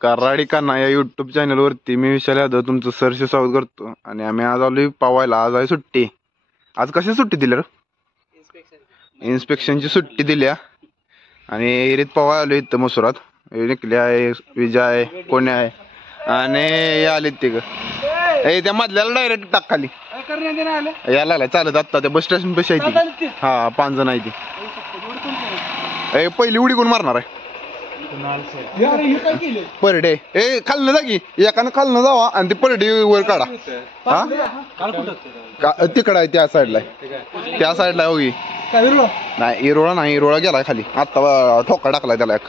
कराडी कान्हा या YouTube channel वरती मी विशाल यादव तुमचं सहर्ष स्वागत करतो. आणि आम्ही आज आलोय पवायला. आज आहे सुट्टी. आज कशी सुट्टी दिली रे? इन्स्पेक्शनची सुट्टी दिल्या आणि एरीत पवाय आलो इथं मसुरात. निकल्या आहे, विजय आहे, कोणी आहे आणि हे आले तिघ. त्या मधल्याला डायरेक्ट टाक खाली यायला लागलाय चालत आत्ता त्या बस स्टेशन पैसे आहे ती. हा 5 जण आहे ती. पहिली उडी कोण मारणार आहे? परडे ए खालनं जा की एकानं खालनं जावा आणि ते परडे वर काढा. हा तिकडं आहे त्या साईडला हो की नाही. इरोळा नाही, इरोळा गेलाय खाली आता. ठोका टाकलाय त्याला एक.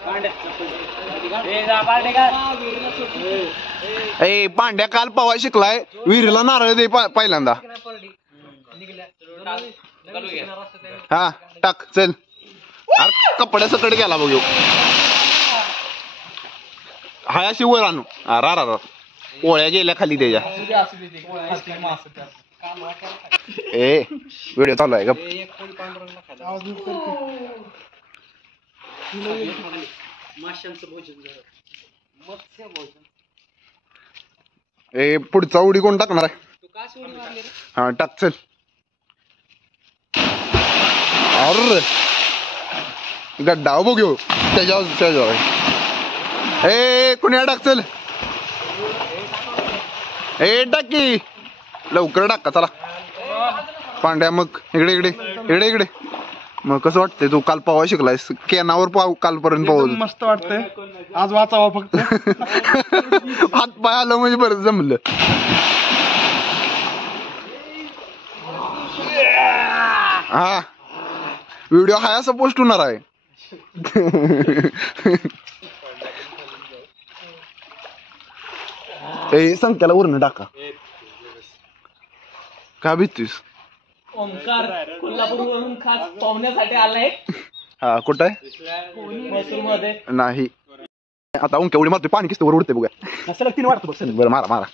ए पांड्या काल पवाय शिकलाय. विहिरीला नारळ दे पहिल्यांदा. हा टाक चल. अरे कपड्या सकड गेला बघ. हाय अशी वर आणू. रा पोळ्या गेल्या खाली त्याच्या. ए व्हिडिओ चालू आहे का? ए पुढचा उडी कोण टाकणार आहे? हा टाक चल. अरे गड्डा बघ घेऊ त्याच्यावर. ए कुणी टाक चल. ए टाकी लवकर टाका चला. पांड्या मग इकडे इकडे इकडे इकडे. मग कसं वाटतंय तू काल पवाय शिकलायस? केनावर पाव कालपर्यंत पाव मस्त वाटतंय. आज वाचावा फक्त. हात पाय आलं म्हणजे बरं जमलं. हा व्हिडिओ हाय असं पोस्ट होणार आहे. ए संख्याला वरण टाका. का भीतीस? ओंकार कोल्हापूरवरून खास पाहुण्यासाठी आलाय. हा कुठं आहे? मध्ये नाही. आता ओंक्या उडी मारतोय. पाणी किस्त वर उडते बघा. तीन वाटतं बघ. बरं मारा मारा.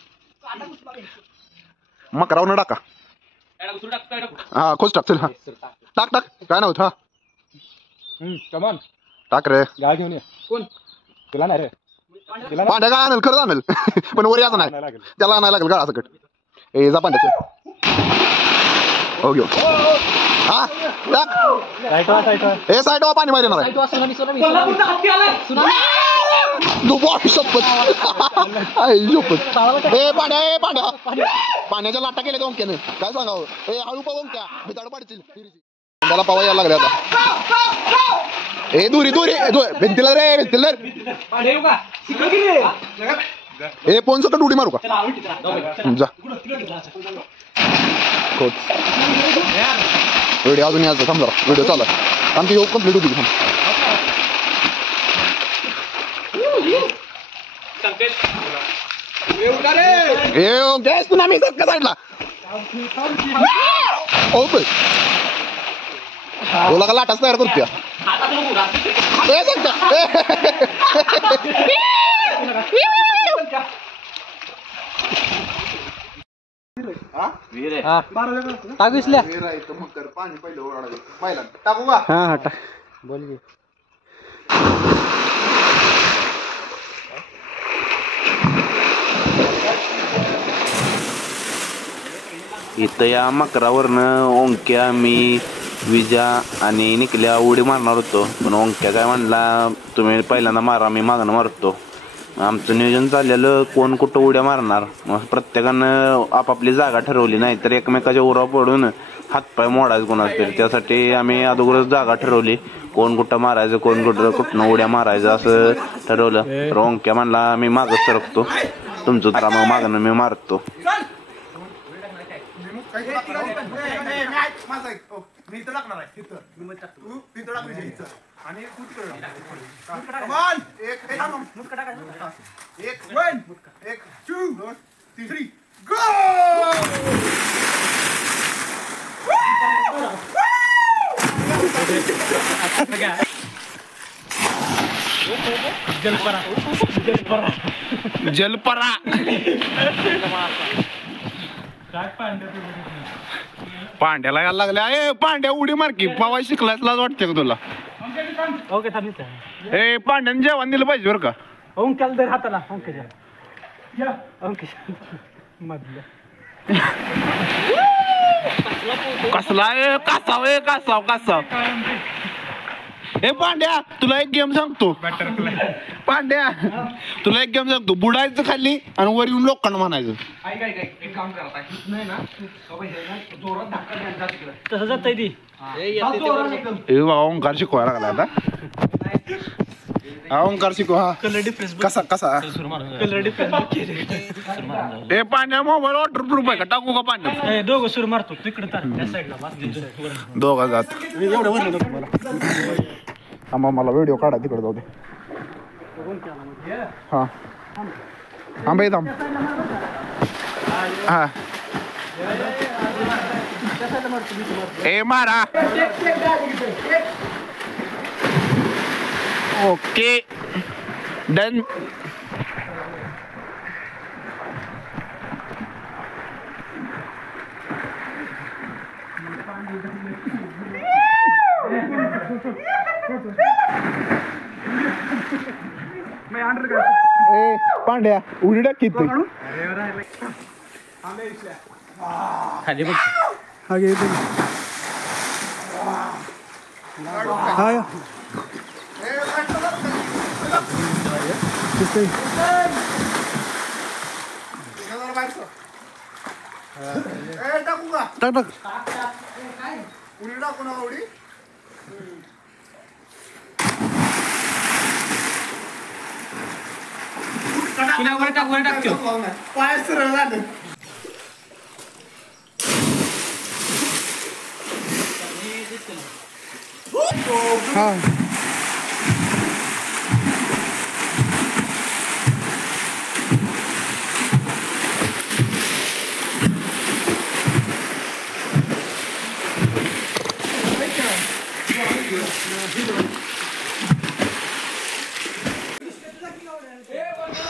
मकरावरून टाका. हा खोच टाक चल. हा टाक टाक काय नव्हतं. हा कमान टाक रे. गाय घेऊन ये. कोण तुला नाही रे? पांड्या काय आणल खरंच आणल. पण वर याचं नाही. त्याला आणायला लागेल गाळा सकट. ए जा पांड्याचं. हो घेऊ. हा टाक. हे साईड वा पाणी मारे मला. ए पांड्या पाण्याच्या लाटा केल्या ओंक्याने. काय सांगावं? ए हळू पाहून त्या भिताड पाडतील. त्याला पावा यायला लागले आता. ए दुरी भिंतीला रे भिंतीला. ए पोन सकट उडी मारू का? जा व्हिडिओ अजून यायचं. थांब जरा व्हिडिओ चालू आहे. आमची योग कम्प्लीट होती. गॅस पुन्हा मी सर का साईडला. ओला का लाटाच तयार करतोय. टाकूसल्या पाणी पहिलं टाकू का? हा टाक. बोल की. इथं या मकरावरनं ओंक्या, मी, विजा आणि निकल्या उडी मारणार होतो. पण ओंक्या काय म्हणला तुम्ही पहिल्यांदा मारा मी मागणं मारतो. आमचं नियोजन चाललेलं कोण कुठं उड्या मारणार. मग प्रत्येकानं आपापली जागा ठरवली. नाही तर एकमेकाच्या उरावर पडून हातपाय मोडायचं कोणाच तरी. त्यासाठी आम्ही अगोदरच जागा ठरवली. कोण कुठं मारायचं कोण कुठनं उड्या मारायचं असं ठरवलं. तर ओंक्या म्हणला मी मागच सरकतो तुमचं मग मागणं मी मारतो. जलपरा पांड्याला यायला लागल्या. ए पांड्या उडी मार की. पवाय शिकलायच लाज वाटते का तुला? ओके. ए पांड्याने जेवण दिलं पाहिजे बरं का. ओंक्याला दर हाताला ओंक्याच्या मधलं कसला कासाव ए पांड्या तुला एक गेम सांगतो पांड्या तुला एक गेम सांगतो बुडायचं खाली आणि वर येऊन लोकांना म्हणायचं एक काम करा नाही ना जोरात धक्का द्यायचा तिकडे तसं जातंय ती ए बाबा ओंकार शिकवायला लागला आता हा ओंकार शिकवा हा कलर डिफरन्स कसा कलर डिफरन्स ए पांड्या मोबाईल वॉटरप्रूफ आहे का टाकू का पांड्या दोघं सूर मारतो तिकडे त्या साईडला दोघा जात एवढं वरलं तुम्हाला आम्हा मला व्हिडिओ काढा तिकडे जाऊ दे हा थांब थांब हा ए मारा ओके डन ए पांड्या उडी टाक किती खाली बघ टाक टाक वर टाकतो पाय सरळ झाले हा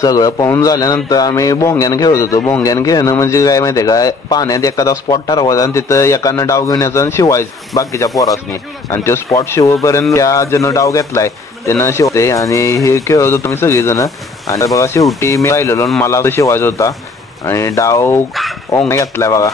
सगळं पाहून झाल्यानंतर आम्ही भोंग्यानं खेळत होतो. भोंग्यानं खेळणं म्हणजे काय माहितीये का, पाण्यात एखादा स्पॉट ठरवायचा आणि तिथं एकानं डाव घेऊन यायचा आणि शिवायचं बाकीच्या पोरासनी, आणि तो स्पॉट शिवपर्यंत त्या ज्यानं डाव घेतलाय त्यानं शिवते. आणि हे खेळत होतो मी सगळेजण. आणि बघा शेवटी मी राहिलेलो आणि मला शिवायचा होता आणि डाव ओंग घेतलाय बघा.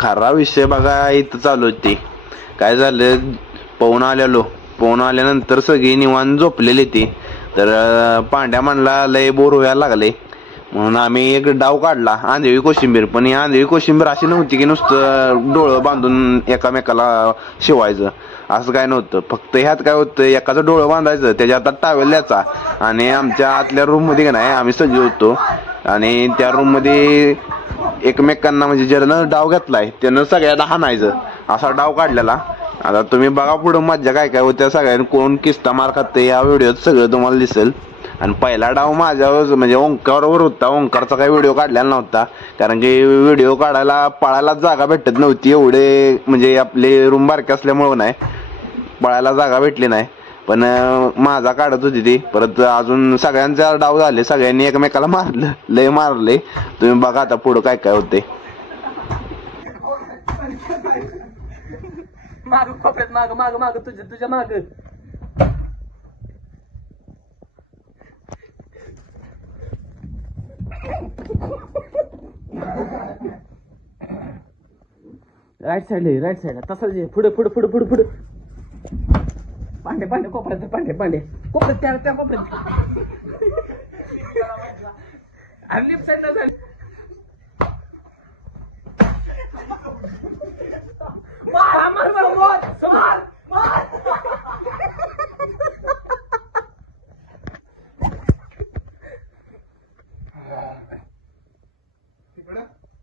खरा विषय बघा इथं चालू होती. काय झालं, पोहून आल्यानंतर सगळी निवांत झोपलेली ती. तर पांड्या म्हणला लय बोर व्हायला लागले म्हणून आम्ही एक डाव काढला, आंधळी कोशिंबीर. पण ही आंधळी कोशिंबीर अशी नव्हती की नुसतं डोळं बांधून एकामेकाला शिवायचं, असं काय नव्हतं. फक्त ह्यात काय होतं, एकाचं डोळं बांधायचं, त्याच्या हातात टावेल द्यायचा आणि आमच्या आतल्या रूम मध्ये का नाही आम्ही सगळे होतो आणि त्या रूम मध्ये एकमेकांना म्हणजे ज्यानं डाव घेतलाय त्यानं सगळ्याला हाणायचं, असा डाव काढलेला. आता तुम्ही बघा पुढं मज्जा काय काय होत्या, सगळ्यांनी कोण किस्ता मार खाते या व्हिडिओत सगळं तुम्हाला दिसेल. आणि पहिला डाव माझ्यावर म्हणजे ओंकारवर होता. ओंकारचा काही व्हिडिओ काढलेला नव्हता कारण की व्हिडिओ काढायला पळायला जागा भेटत नव्हती, एवढे म्हणजे आपले रूम बारके असल्यामुळे नाही पळायला जागा भेटली नाही. पण माझा काढत होती ती. परत अजून सगळ्यांचा डाव झाले, सगळ्यांनी एकमेकाला मारलं, लय मारले. तुम्ही बघा आता पुढं काय काय होते. माग कोपऱ्यात माग माग माग तुझ्या माग राईट साईडला तसंच पुढे पुढे पुढे पुढे पुढे पांडे कोपऱ्यात कोपऱ्यात त्या कोपऱ्यात आणि लेफ्ट साईडला जाईल.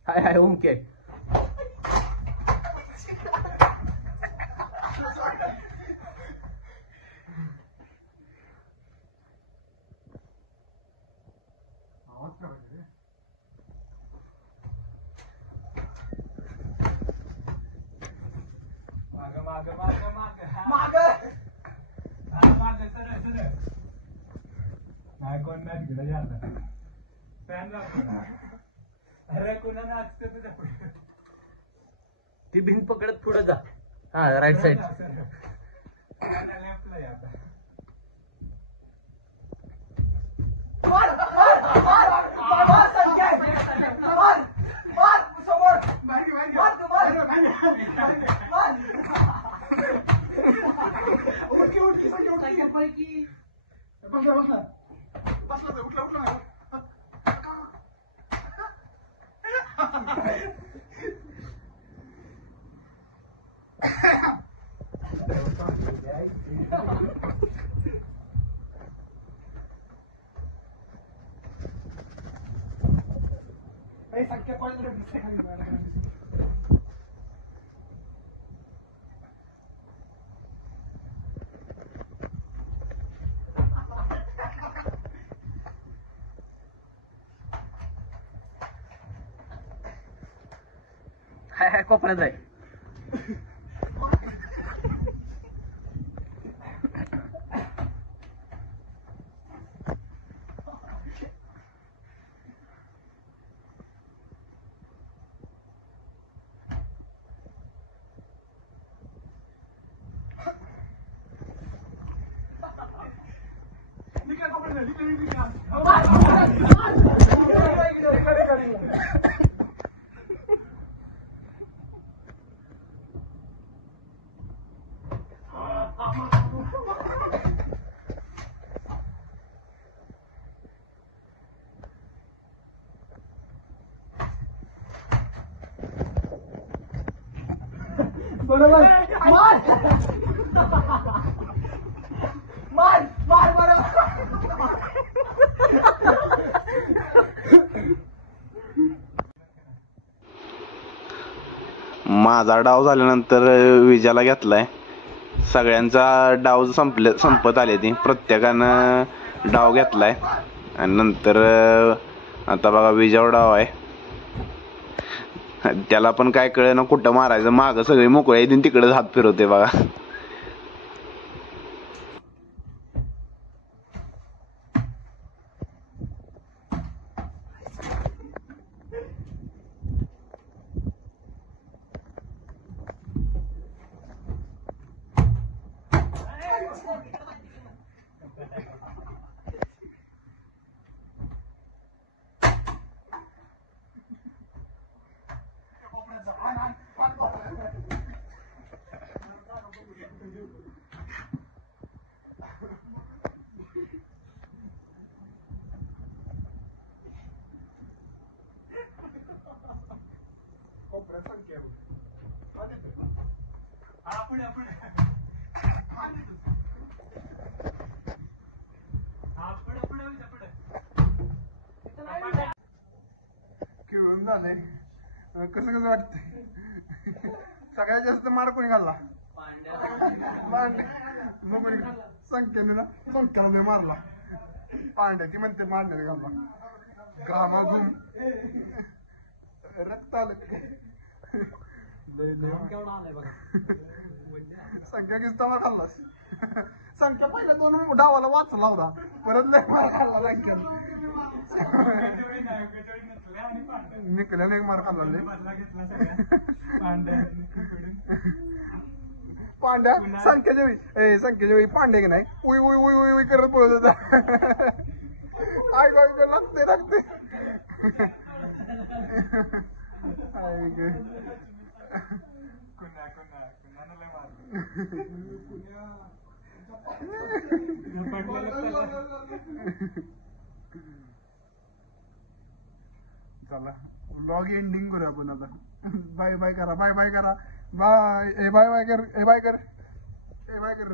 हाय ओके. नाही कोण नाही गेलं जाता फॅन लागतो. अरे कोणा नाचते तुझ्या पुढे ती भिंत पकडत पुढे जा. हा राईट साईड. लेफ्टला या आता. हाय हाय कोपऱ्यात आहे. बरोबर मार मार मार बरोबर. माझा डाव झाल्यानंतर विजाला घेतलाय. सगळ्यांचा डाव संपत आले ती. प्रत्येकानं डाव घेतलाय आणि नंतर आता बघा विजावर डाव आहे. त्याला पण काय कळे ना कुठं मारायचं. मागं सगळी मोकळे आहे तिकडेच हात फिरवते बघा. खेळून झालंय. कसं कसं वाटतंय. सगळ्यात जास्त मार कोणी घालला. संख्येने ना संख्याने मारला. पांड्या ती म्हणते पांड्याने घालला. घामाघूम रक्त आलं. संख्या किस्ता मार खाल्लास. संख्या पहिल्या 2 डावाला वाचला होता. परत लय मार खाल्ला संख्या. निकल्याने एक मार खाल्ला. पांड्या संख्याच्या वेळी पांडे की नाही उई उई उई उई उई करत पळत होता. लागते लागते. चला व्लॉग एंडिंग करूया आपण आता. बाय बाय करा. बाय बाय करा. बाय. ए बाय बाय कर. ए बाय कर. ए बाय कर.